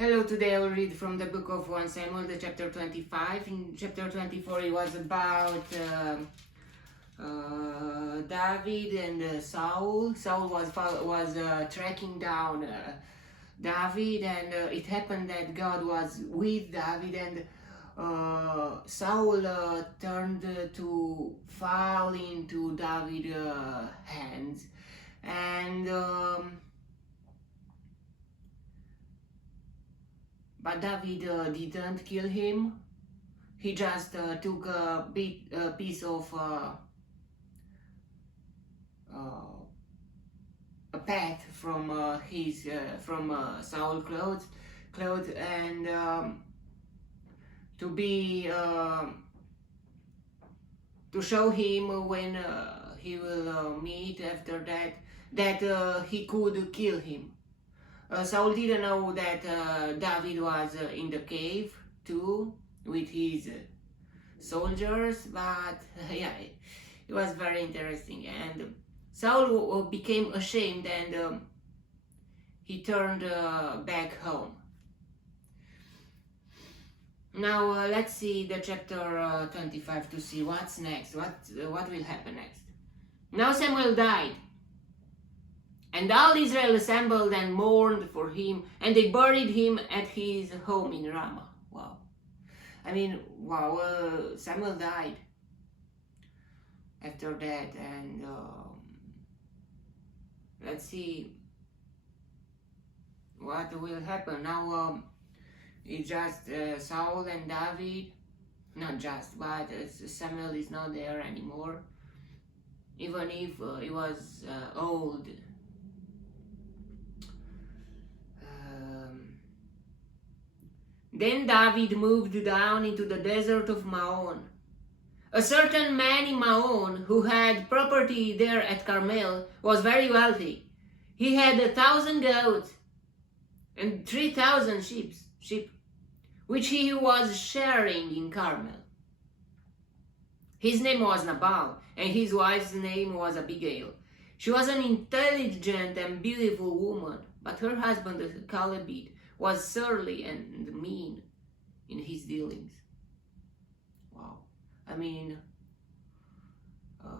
Hello, today I will read from the book of 1 Samuel, the chapter 25. In chapter 24 it was about David and Saul. Saul was tracking down David, and it happened that God was with David, and Saul turned to fall into David's hands, and but David didn't kill him. He just took a piece of a path from his Saul clothes, and to be to show him when he will meet after that he could kill him. Saul didn't know that David was in the cave too with his soldiers, but yeah, it was very interesting. And Saul became ashamed, and he turned back home. Now let's see the chapter 25 to see what's next. What will happen next? Now Samuel died, and all Israel assembled and mourned for him, and they buried him at his home in Ramah. Wow. I mean, wow, Samuel died after that, and let's see what will happen. Now it's just Saul and David, not just, but Samuel is not there anymore, even if he was old. Then David moved down into the desert of Maon. A certain man in Maon, who had property there at Carmel, was very wealthy. He had 1,000 goats and 3,000 sheep, which he was sharing in Carmel. His name was Nabal, and his wife's name was Abigail. She was an intelligent and beautiful woman, but her husband, the Calebite, was surly and mean in his dealings. Wow. I mean,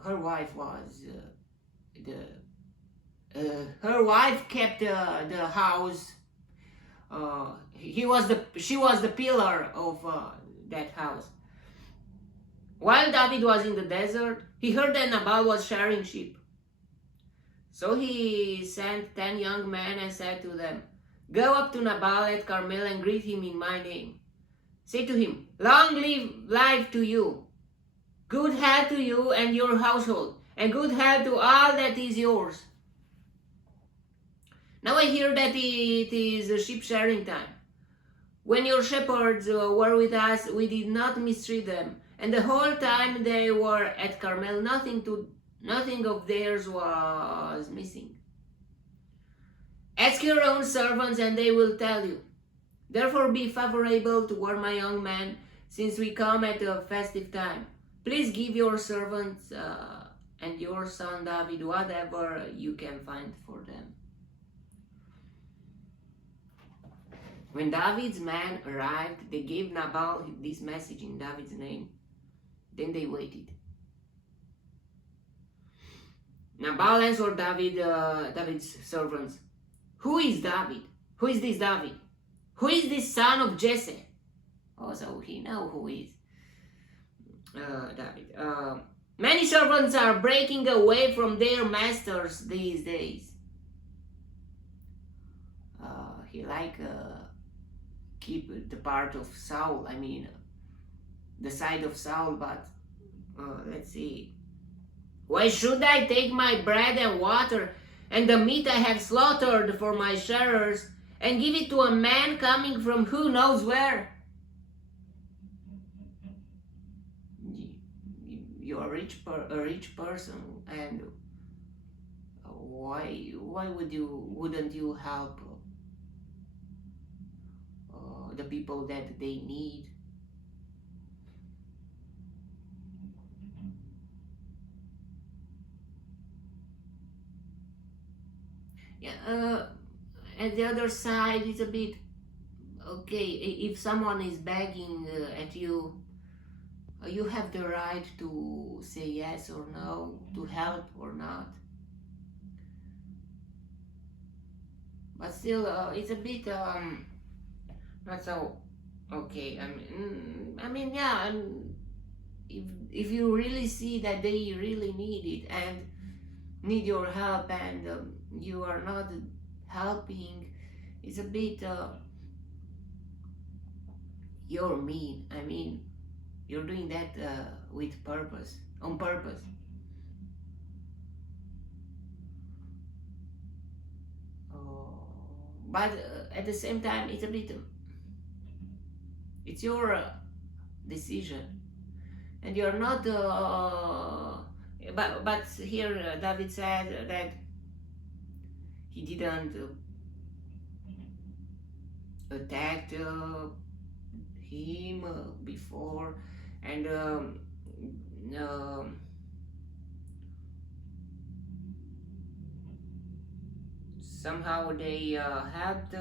her wife was her wife kept the house. She was the pillar of that house. While David was in the desert, he heard that Nabal was shearing sheep. So he sent 10 young men and said to them, "Go up to Nabal at Carmel and greet him in my name. Say to him, 'Long life to you, good health to you and your household, and good health to all that is yours.' Now I hear that it is sheep shearing time. When your shepherds were with us, we did not mistreat them, and the whole time they were at Carmel, nothing of theirs was missing. Ask your own servants, and they will tell you. Therefore be favorable toward my young man, since we come at a festive time. Please give your servants and your son David whatever you can find for them." When David's men arrived, they gave Nabal this message in David's name. Then they waited. Nabal answered David's servants, "Who is David? Who is this David? Who is this son of Jesse?" Oh, so he knows who is David. Many servants are breaking away from their masters these days. He keep the part of Saul. I mean, the side of Saul. But let's see. Why should I take my bread and water and the meat I have slaughtered for my sharers and give it to a man coming from who knows where? You're a rich person, and why wouldn't you help the people that they need? Yeah, and the other side is a bit okay, if someone is begging at you, you have the right to say yes or no, to help or not. But still, it's a bit not so okay. I mean, yeah. If you really see that they really need it and need your help, and you are not helping, it's a bit you're mean. I mean, you're doing that with purpose, on purpose. Oh, but at the same time, it's a bit, it's your decision, and you're not. But here David said that he didn't attack him before, and um, somehow they helped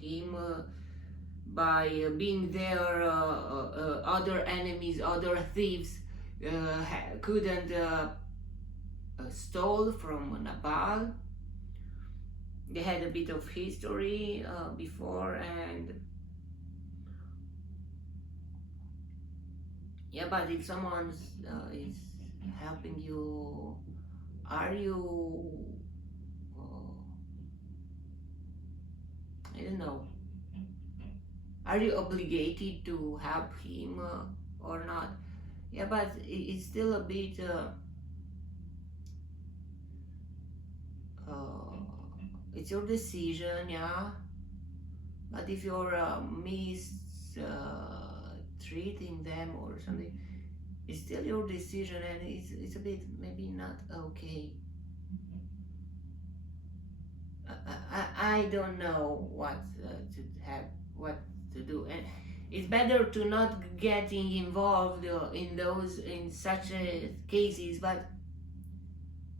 him by being there. Other enemies, other thieves couldn't stole from Nabal. They had a bit of history before, and yeah, but if someone is helping you, are you I don't know, are you obligated to help him or not? Yeah, but it's still a bit it's your decision, yeah. But if you're treating them or something, it's still your decision, and it's a bit maybe not okay. I don't know what to have, what to do, and it's better to not getting involved in such cases. But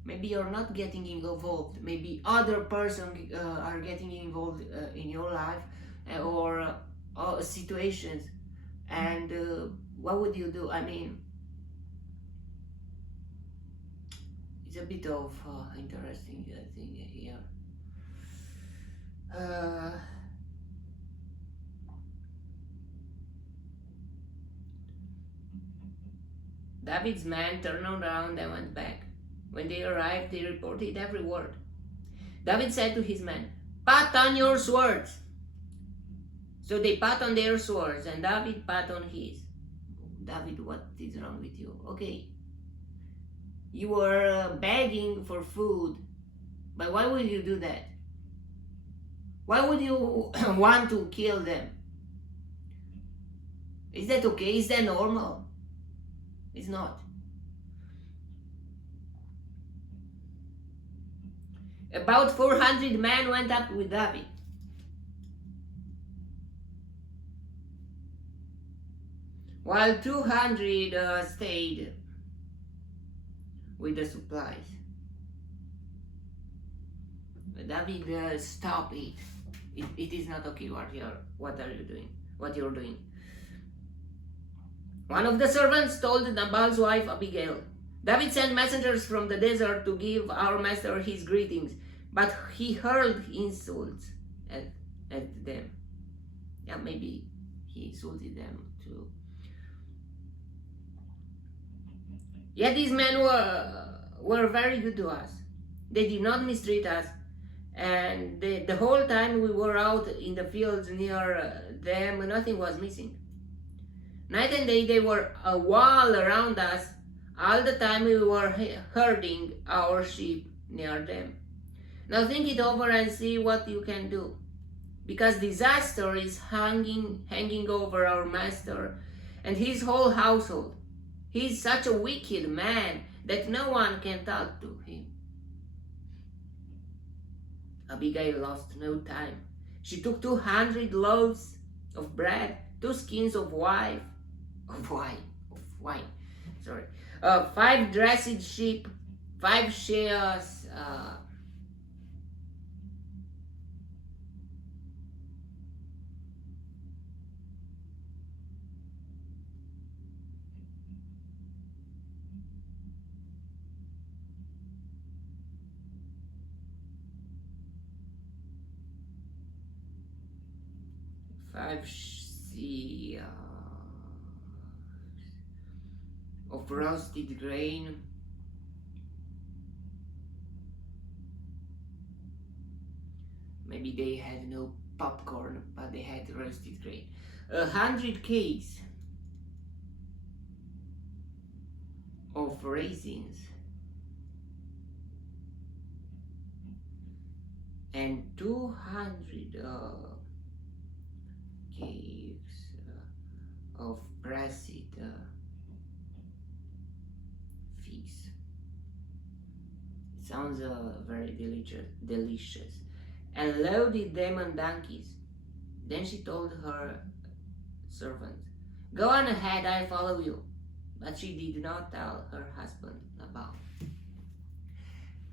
maybe you're not getting involved. Maybe other person are getting involved in your life or situations, and what would you do? I mean, it's a bit of interesting thing here. David's men turned around and went back. When they arrived, they reported every word. David said to his men, "Pat on your swords." So they pat on their swords, and David pat on his. David, what is wrong with you? Okay, you were begging for food, but why would you do that? Why would you want to kill them? Is that okay? Is that normal? It's not. About 400 men went up with David, while 200 stayed with the supplies. David, stop it. It is not okay what are you doing? What you're doing. One of the servants told Nabal's wife Abigail, "David sent messengers from the desert to give our master his greetings, but he hurled insults at them." Yeah, maybe he insulted them too. Yet these men were very good to us. They did not mistreat us, and the whole time we were out in the fields near them, nothing was missing. Night and day they were a wall around us. All the time we were herding our sheep near them. Now think it over and see what you can do, because disaster is hanging over our master and his whole household. He is such a wicked man that no one can talk to him. Abigail lost no time. She took 200 loaves of bread, 2 skins of wine, 5 dressed sheep, 5 shears, 5 c of roasted grain. Maybe they had no popcorn, but they had roasted grain. 100 cakes of raisins and 200 cakes of pressed figs. Sounds very delicious. And loaded them on donkeys. Then she told her servants, "Go on ahead, I follow you." But she did not tell her husband about it.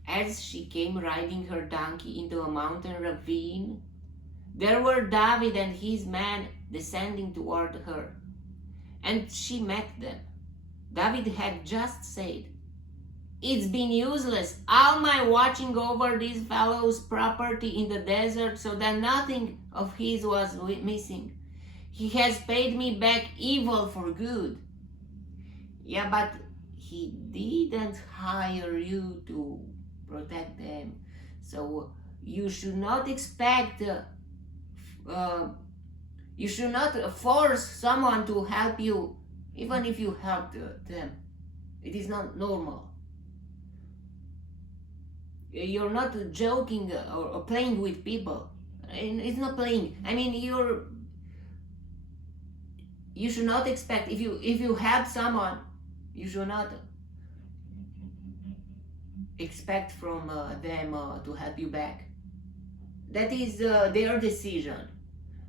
As she came riding her donkey into a mountain ravine, there were David and his men descending toward her, and she met them. David had just said, "It's been useless, all my watching over this fellow's property in the desert so that nothing of his was missing. He has paid me back evil for good." Yeah, but he didn't hire you to protect them. So you should not expect, you should not force someone to help you, even if you helped them. It is not normal. You're not joking or playing with people. It's not playing. I mean, you should not expect, if you help someone, you should not expect from them to help you back. That is their decision,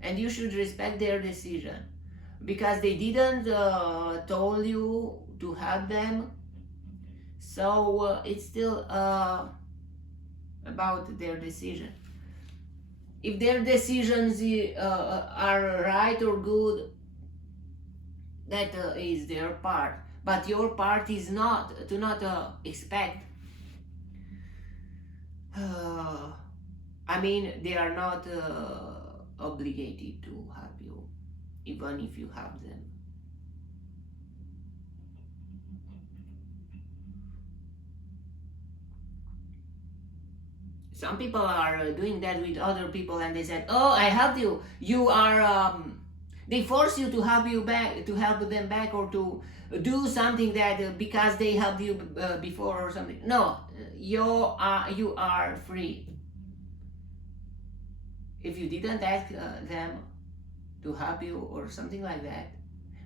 and you should respect their decision, because they didn't told you to help them. So it's still about their decision. If their decisions are right or good, that is their part. But your part is not to not expect. I mean, they are not obligated to help you, even if you help them. Some people are doing that with other people, and they said, "Oh, I helped you. You are." They force you to help you back, to help them back, or to do something that because they helped you before or something. No, you are free. If you didn't ask them to help you or something like that,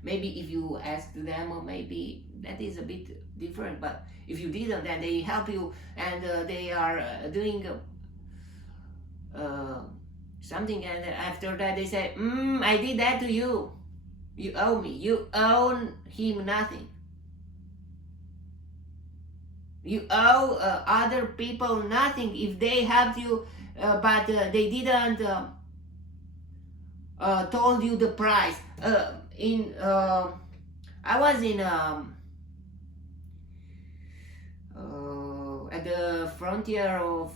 maybe if you asked them, maybe that is a bit different. But if you didn't, then they help you, and they are doing something, and after that they say, "I did that to you. You owe me. You owe him nothing. You owe other people nothing if they helped you, but they didn't told you the price." I was in at the frontier of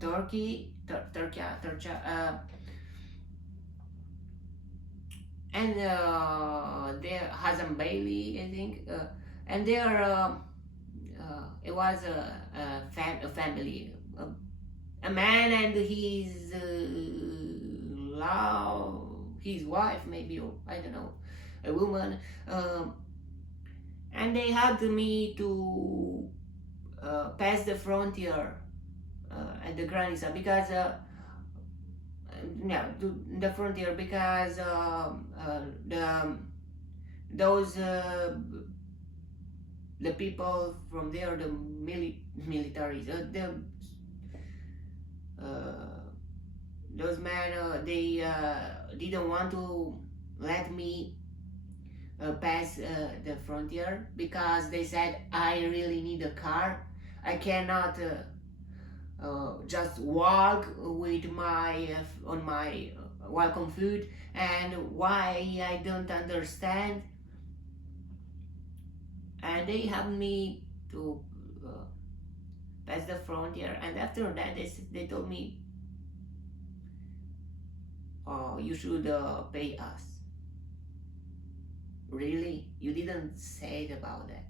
Turkey, and there Hazan Bailey, I think, and there it was a family, a man and his wife, maybe, or I don't know, a woman, and they helped me to pass the frontier at the Granisa, because the frontier, because the people from there, the militaries, those men, they didn't want to let me pass the frontier, because they said, "I really need a car. I cannot just walk with on my welcome food." And why, I don't understand. And they helped me to pass the frontier, and after that they told me, you should pay us. Really? You didn't say it about that.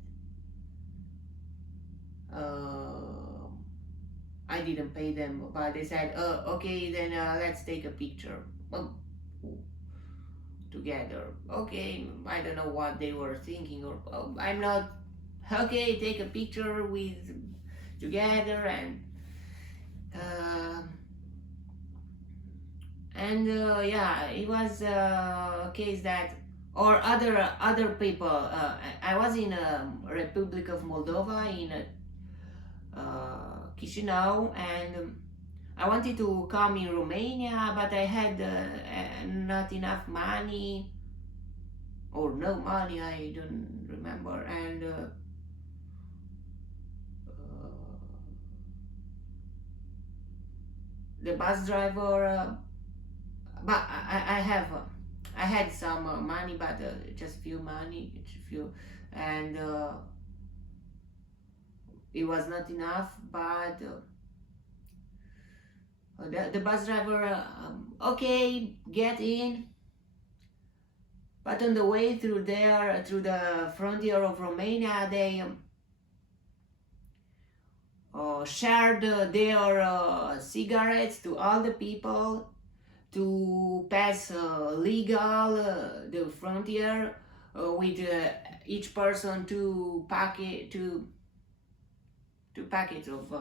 I didn't pay them, but they said, okay, then let's take a picture. Well, together. Okay, I don't know what they were thinking, or I'm not. Okay, take a picture with together, uh, and yeah, it was a case that, or other people. I was in Republic of Moldova in Chisinau, and I wanted to come in Romania, but I had not enough money, or no money, I don't remember, and the bus driver, but I had some money, but just few money, few, and it was not enough, but the bus driver, okay, get in. But on the way through there, through the frontier of Romania, they shared their cigarettes to all the people to pass legal the frontier with each person two packets of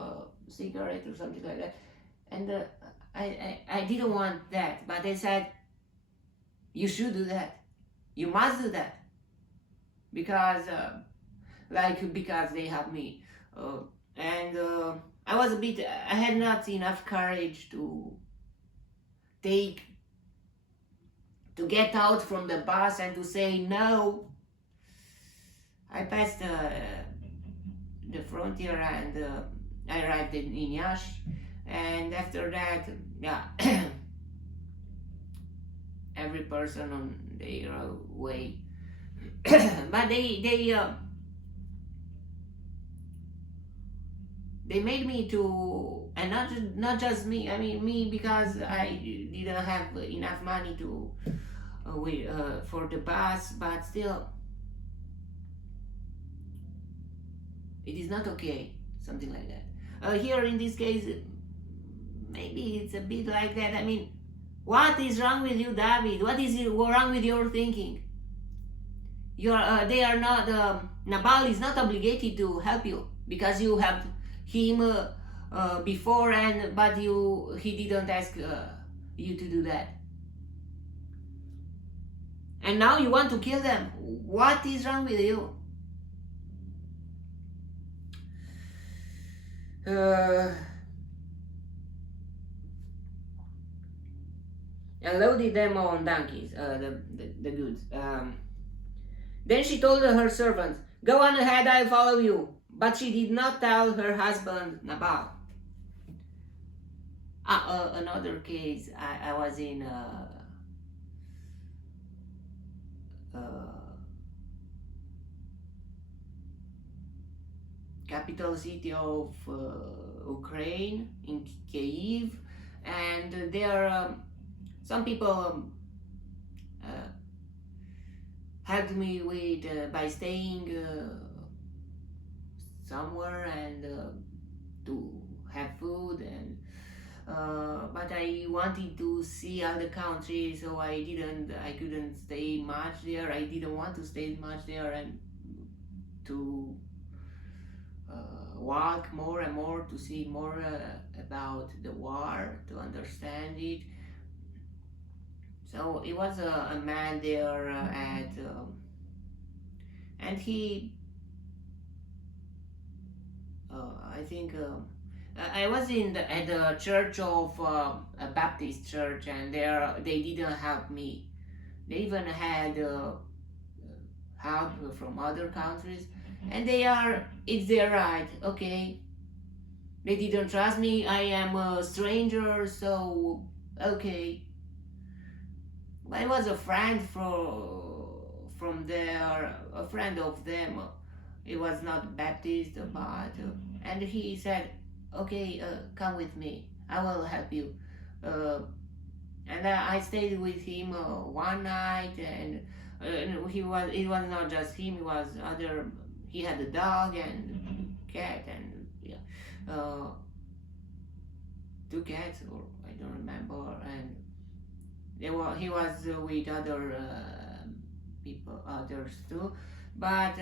cigarettes or something like that. And I didn't want that, but they said, you should do that. You must do that. Because, because they have me. And I was I had not enough courage to get out from the bus and to say no. I passed the frontier, and I arrived in Iași. And after that, yeah, every person on their way. But they made me to, and not just me. I mean me, because I didn't have enough money to for the bus, but still, it is not okay. Something like that. Here in this case, maybe it's a bit like that. I mean, what is wrong with you, David? What is wrong with your thinking? They are not. Nabal is not obligated to help you because you have him before, but he didn't ask you to do that. And now you want to kill them. What is wrong with you? And loaded them on donkeys, the goods. Then she told her servants, go on ahead, I'll follow you. But she did not tell her husband Nabal. Another case, I was in capital city of Ukraine, in Kyiv, and there some people helped me with by staying somewhere and to have food, and but I wanted to see other countries, so I couldn't stay much there. I didn't want to stay much there, and to walk more and more to see more about the war, to understand it. So it was a man there and he, I think, I was at the church of a Baptist church, and there they didn't help me. They even had help from other countries, and it's their right, okay. They didn't trust me. I am a stranger, so okay. I was a friend from there, a friend of them. It was not Baptist, but and he said, okay, come with me, I will help you. And I stayed with him one night, and it was not just him. It was other. He had a dog and cat, and yeah, two cats, or I don't remember. And he was with other people, others too, but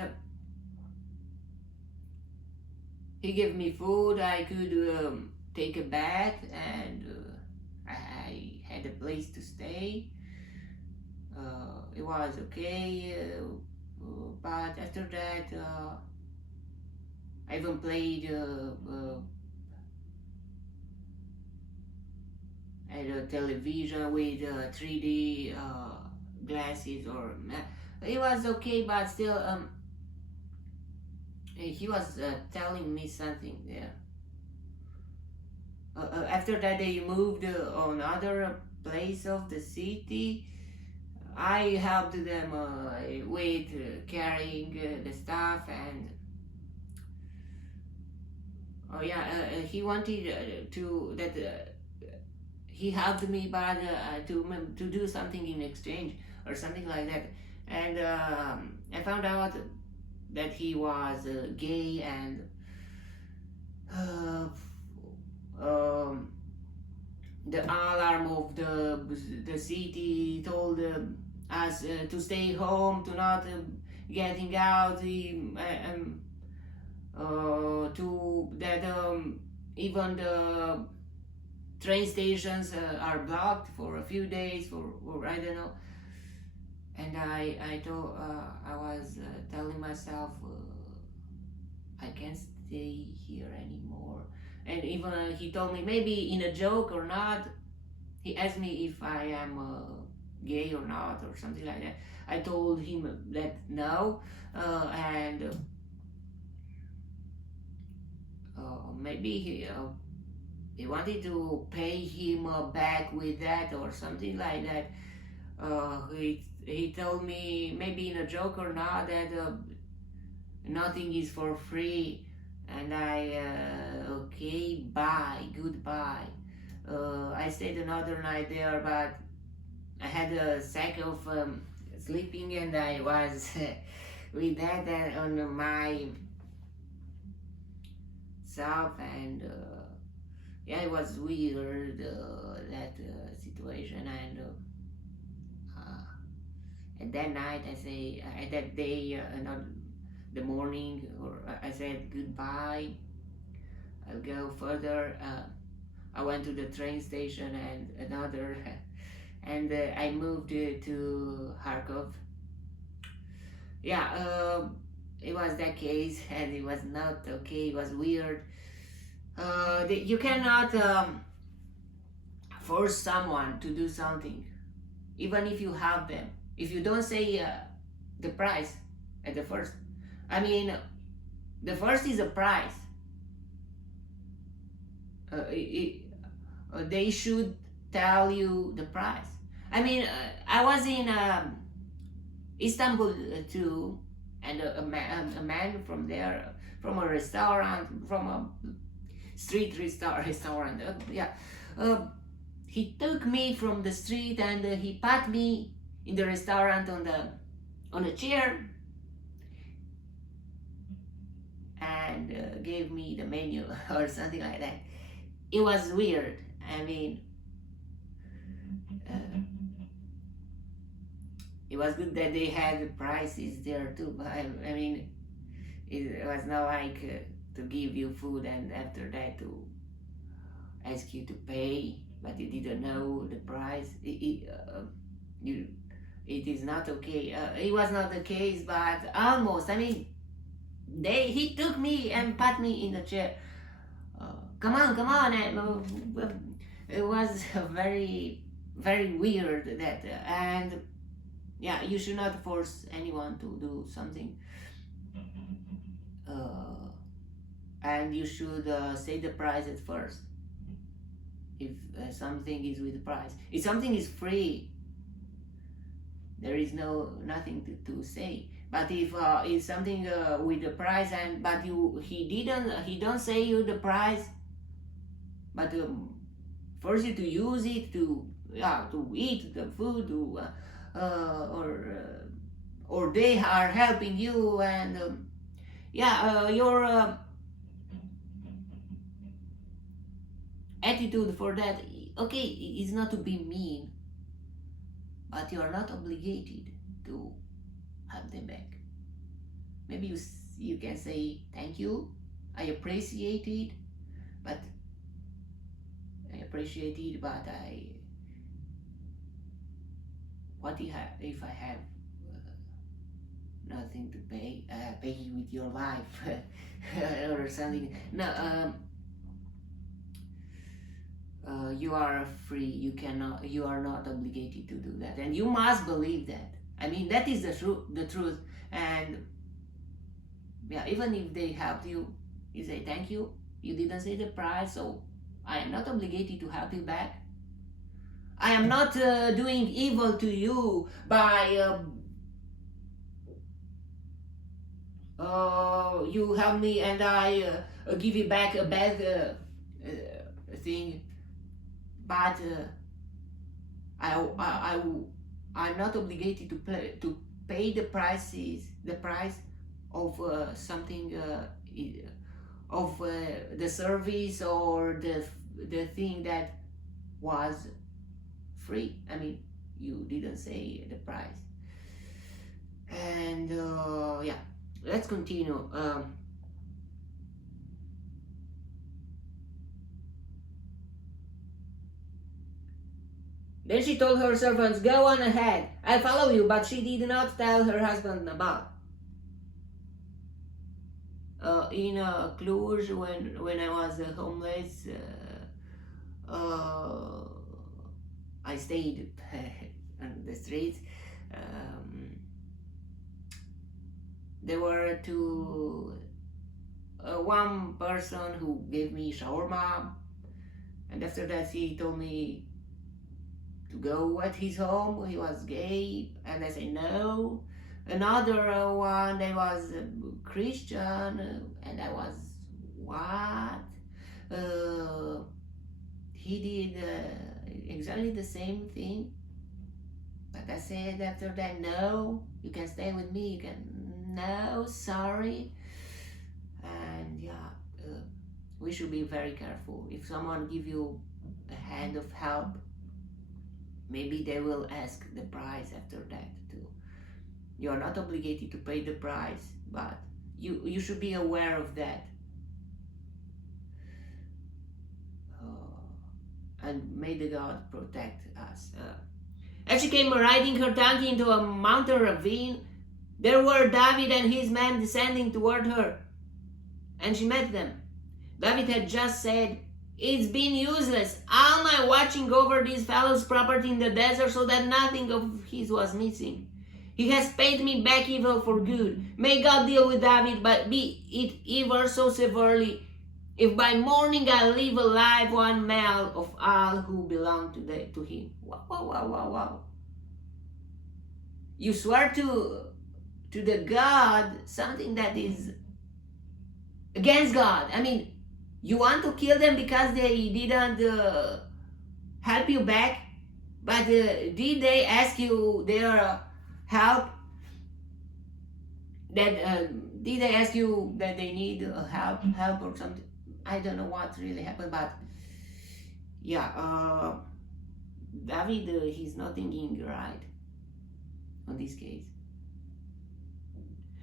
he gave me food. I could take a bath, and I had a place to stay. It was okay, but after that, I even played at a television with 3D glasses, or it was okay, but still, he was telling me something there. After that, they moved on other place of the city. I helped them with carrying the stuff, and oh yeah, he wanted to that he helped me, but to do something in exchange or something like that. And I found out that he was gay, and the alarm of the city told us to stay home, to not getting out, to that even the train stations are blocked for a few days, or I don't know. And I was telling myself, I can't stay here anymore. And even he told me, maybe in a joke or not, he asked me if I am gay or not, or something like that. I told him that no, and maybe he wanted to pay him back with that, or something like that. He told me, maybe in a joke or not, that nothing is for free. And I, okay, bye, goodbye. I stayed another night there, but I had a sack of sleeping, and I was with that on my self, and yeah, it was weird, that situation. And that night, I say, that day, not the morning, or I said goodbye. I'll go further. I went to the train station and another, and I moved to Kharkov. Yeah, it was that case, and it was not okay. It was weird. You cannot force someone to do something, even if you have them. If you don't say the price at the first, I mean, the first is a price. They should tell you the price. I mean, I was in Istanbul too, and a man from there, from a restaurant, from a street restaurant, yeah. He took me from the street, and he put me in the restaurant on a chair, and gave me the menu or something like that. It was weird. I mean, it was good that they had prices there too, but I mean, it was not like to give you food and after that to ask you to pay, but you didn't know the price. It is not okay. It was not the case, but almost. I mean, he took me and put me in the chair. Come on, and it was very, very weird that, and yeah, you should not force anyone to do something, and you should say the price at first. If something is with the price, if something is free, there is nothing to say. But if it's something with the price, and but he don't say you the price, but force you to use it, to yeah, to eat the food, or they are helping you, and your attitude for that, okay, is not to be mean, but you are not obligated to have them back. Maybe you can say thank you, I appreciate it, but what if I have nothing to pay you with your life or something? No, you are free. You are not obligated to do that, and you must believe that. I mean, that is the truth. And yeah, even if they helped you, you say thank you. You didn't say the price, so I am not obligated to help you back. I am not doing evil to you by you help me and I give you back a bad thing. But I'm not obligated to pay the price of something of the service or the thing that was free. I mean, you didn't say the price. And yeah, let's continue. Then she told her servants, "Go on ahead, I'll follow you." But she did not tell her husband about. In Cluj, when I was homeless, I stayed on the streets. There were one person who gave me shawarma, and after that he told me to go at his home. He was gay, and I said no. Another one, they was Christian, and I was, what? He did exactly the same thing. But I said after that, no, you can stay with me. You can, no, sorry. And yeah, we should be very careful. If someone give you a hand of help, maybe they will ask the price after that too. You are not obligated to pay the price, but you should be aware of that. And may the God protect us. As she came riding her donkey into a mountain ravine, there were David and his men descending toward her, and she met them. David had just said, "It's been useless, all my watching over these fellows' property in the desert so that nothing of his was missing. He has paid me back evil for good. May God deal with David, but be it ever so severely, if by morning I leave alive one male of all who belong to him." Wow. You swear to the God something that is against God. I mean, you want to kill them because they didn't help you back, but did they ask you their help? Did they ask you that they need help or something? I don't know what really happened, but yeah, David, he's not thinking right on this case.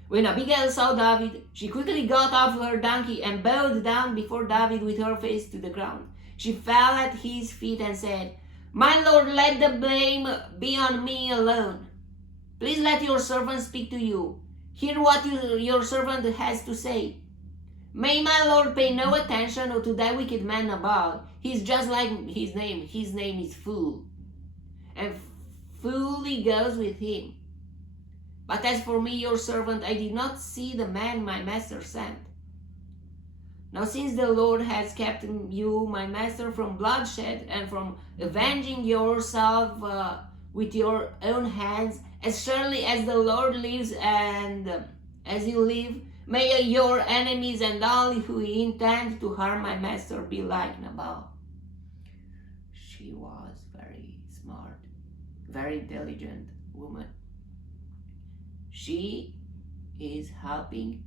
When Abigail saw David, she quickly got off her donkey and bowed down before David with her face to the ground. She fell at his feet and said, "My lord, let the blame be on me alone. Please let your servant speak to you. Hear what your servant has to say. May my lord pay no attention to that wicked man Nabal. He's just like his name. His name is Fool, and fully goes with him. But as for me, your servant, I did not see the man my master sent. Now since the Lord has kept you, my master, from bloodshed and from avenging yourself with your own hands, as surely as the Lord lives and as you live, may your enemies and all who intend to harm my master be like Nabal." She was very smart, very intelligent woman. She is helping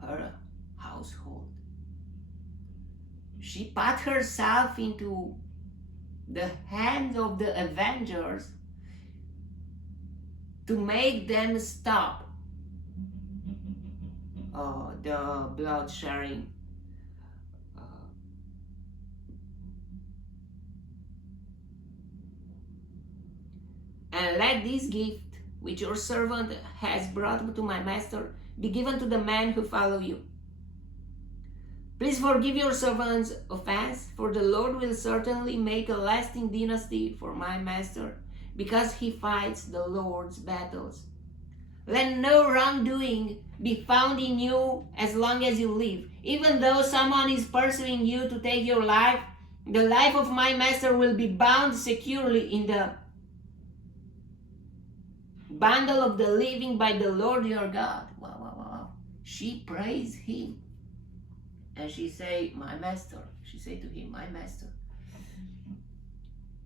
her household. She put herself into the hands of the avengers to make them stop the blood sharing. And let this gift which your servant has brought to my master be given to the men who follow you. Please forgive your servant's offense, for the Lord will certainly make a lasting dynasty for my master, because he fights the Lord's battles. Let no wrongdoing be found in you as long as you live. Even though someone is pursuing you to take your life, the life of my master will be bound securely in the bundle of the living by the Lord your God. Wow, wow, wow. She praised him. And she say, my master. She say to him, my master.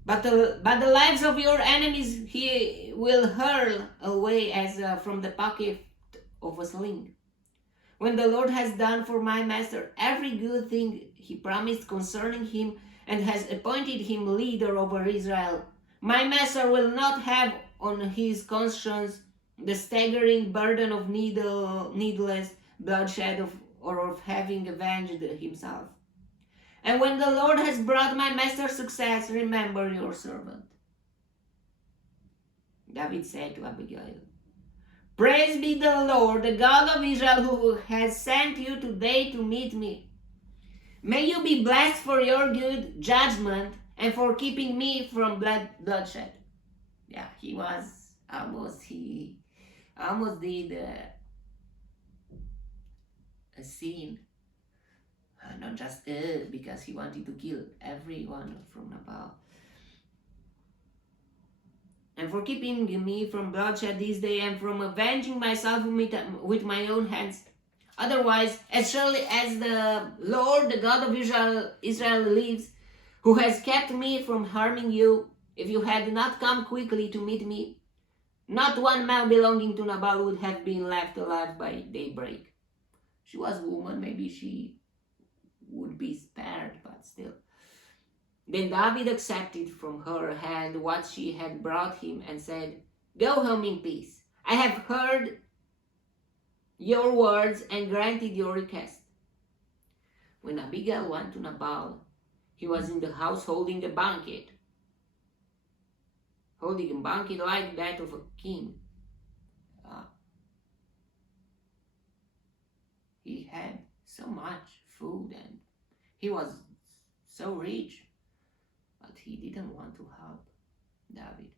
But the lives of your enemies he will hurl away as from the pocket of a sling. When the Lord has done for my master every good thing he promised concerning him and has appointed him leader over Israel, my master will not have on his conscience the staggering burden of needless bloodshed or of having avenged himself. And when the Lord has brought my master success, remember your servant. David said to Abigail, praise be the Lord, the God of Israel, who has sent you today to meet me. May you be blessed for your good judgment and for keeping me from bloodshed. Yeah, he almost did a sin. Not just because he wanted to kill everyone from Nabal. And for keeping me from bloodshed this day and from avenging myself with my own hands. Otherwise, as surely as the Lord, the God of Israel lives, who has kept me from harming you, if you had not come quickly to meet me, not one man belonging to Nabal would have been left alive by daybreak. She was a woman, maybe she would be spared, but still. Then David accepted from her hand what she had brought him and said, go home in peace. I have heard your words and granted your request. When Abigail went to Nabal, he was in the house holding a banquet. Holding a banquet like that of a king. He had so much food and he was so rich, but he didn't want to help David.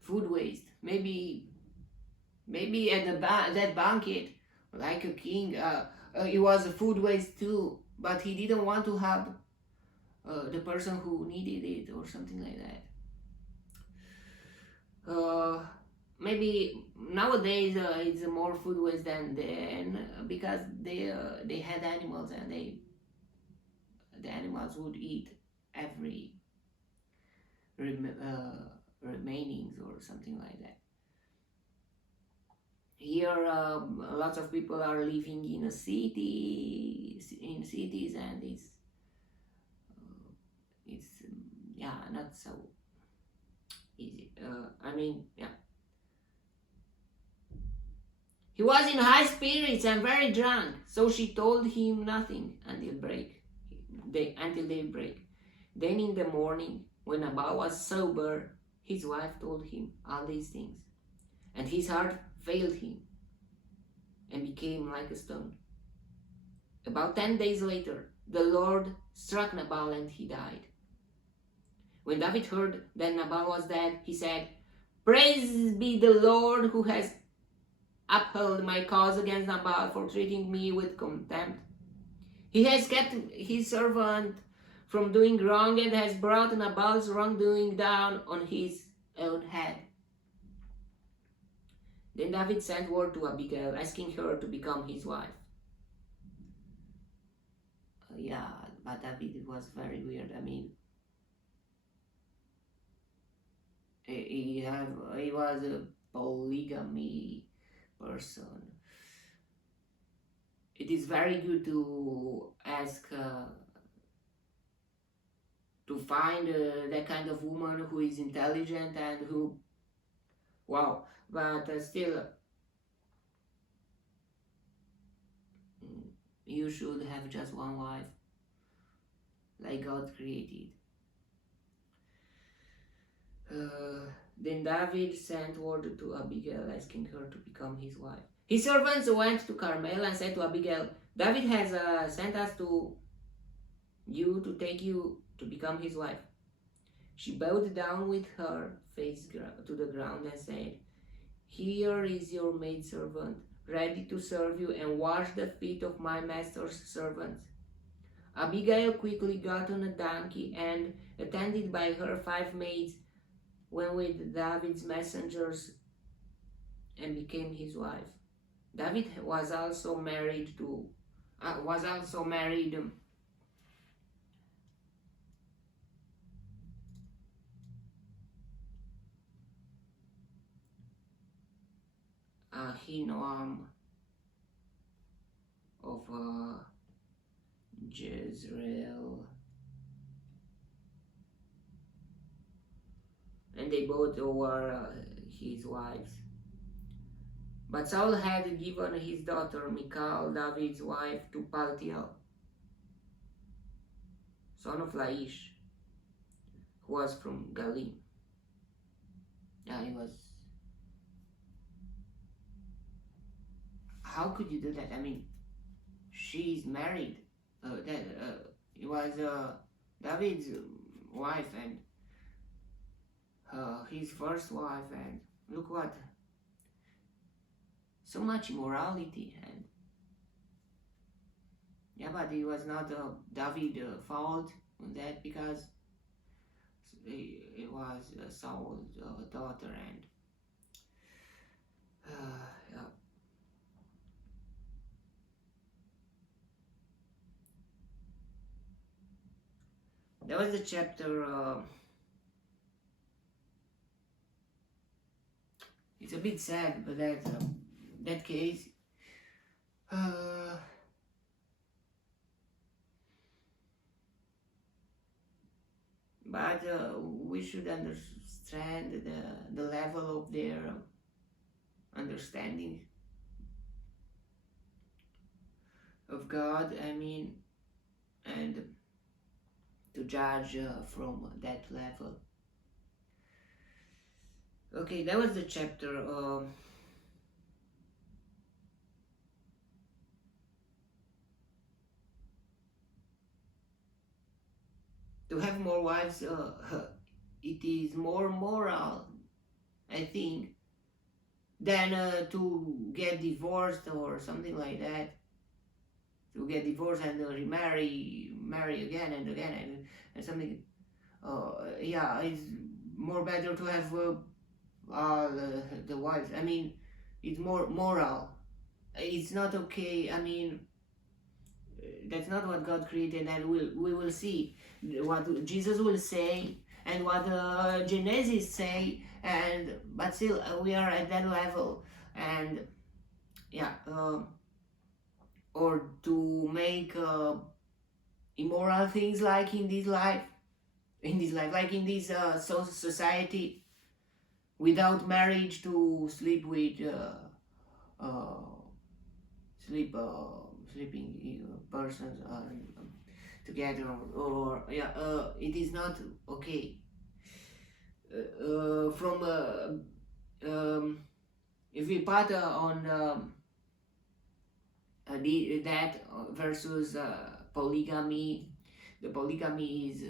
Food waste. Maybe at that banquet, like a king, it was a food waste too, but he didn't want to help the person who needed it or something like that. Maybe nowadays it's more food waste than then, because they had animals and the animals would eat every remainings or something like that. Here, lots of people are living in cities, and it's not so easy. He was in high spirits and very drunk, so she told him nothing until daybreak. Then in the morning, when Nabal was sober, his wife told him all these things, and his heart failed him and became like a stone. About 10 days later, the Lord struck Nabal and he died. When David heard that Nabal was dead, he said, praise be the Lord who has upheld my cause against Nabal for treating me with contempt. He has kept his servant from doing wrong and has brought Nabal's wrongdoing down on his own head. Then David sent word to Abigail, asking her to become his wife. But David was very weird. he was a polygamy person. It is very good to ask to find that kind of woman who is intelligent and who, wow, but still, mm, you should have just one wife, like God created. Then David sent word to Abigail asking her to become his wife. His servants went to Carmel and said to Abigail, David has sent us to you to take you to become his wife. She bowed down with her face to the ground and said, Here is your maidservant, ready to serve you and wash the feet of my master's servants. Abigail quickly got on a donkey and, attended by her 5 maids, went with David's messengers and became his wife. David was also married to Ahinoam of Jezreel, and they both were his wives. But Saul had given his daughter Michal, David's wife, to Paltiel, son of Laish, who was from Galim. Yeah, he was. How could you do that? I mean, she's married. It was David's wife and his first wife, and look what, so much immorality. And yeah, but it was not David's fault on that, because it was Saul's daughter, and yeah. That was the chapter. It's a bit sad, but that case. But we should understand the level of their understanding of God. I mean, and to judge from that level. Okay, that was the chapter. To have more wives, it is more moral, I think, than to get divorced or something like that. To get divorced and marry again and again and something. Yeah, it's more better to have the wives. I mean, it's more moral. It's not okay. I mean, that's not what God created, and we will see what Jesus will say and what Genesis say, and but still we are at that level, and yeah, or to make immoral things like in this life, like in this society, without marriage, to sleep with sleeping persons together, or yeah, it is not okay. From if we put on that versus polygamy, the polygamy is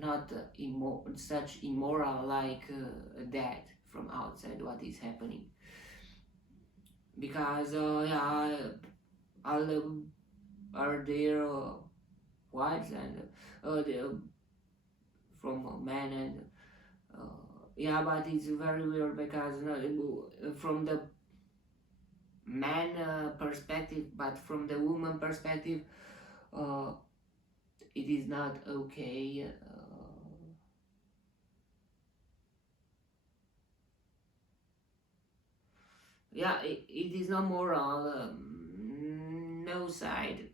not such immoral like that from outside what is happening, because yeah, all are their wives and from men, and yeah, but it's very weird because from the man perspective, but from the woman perspective, it is not okay. yeah, it is not moral, no side,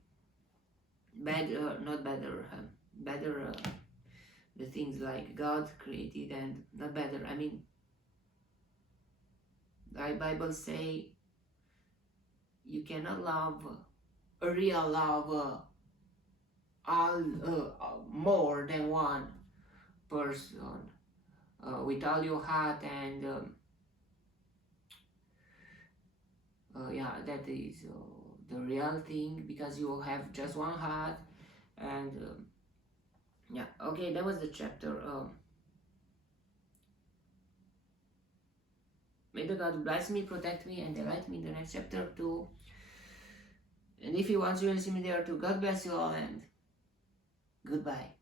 better, not better, better, the things like God created and not better. I mean, the Bible say you cannot love a real love, all more than one person, with all your heart, and yeah, that is the real thing, because you have just one heart. And yeah, okay, that was the chapter. May the God bless me, protect me, and delight me in the next chapter too. And if you want, you will see me there too. God bless you all, and goodbye.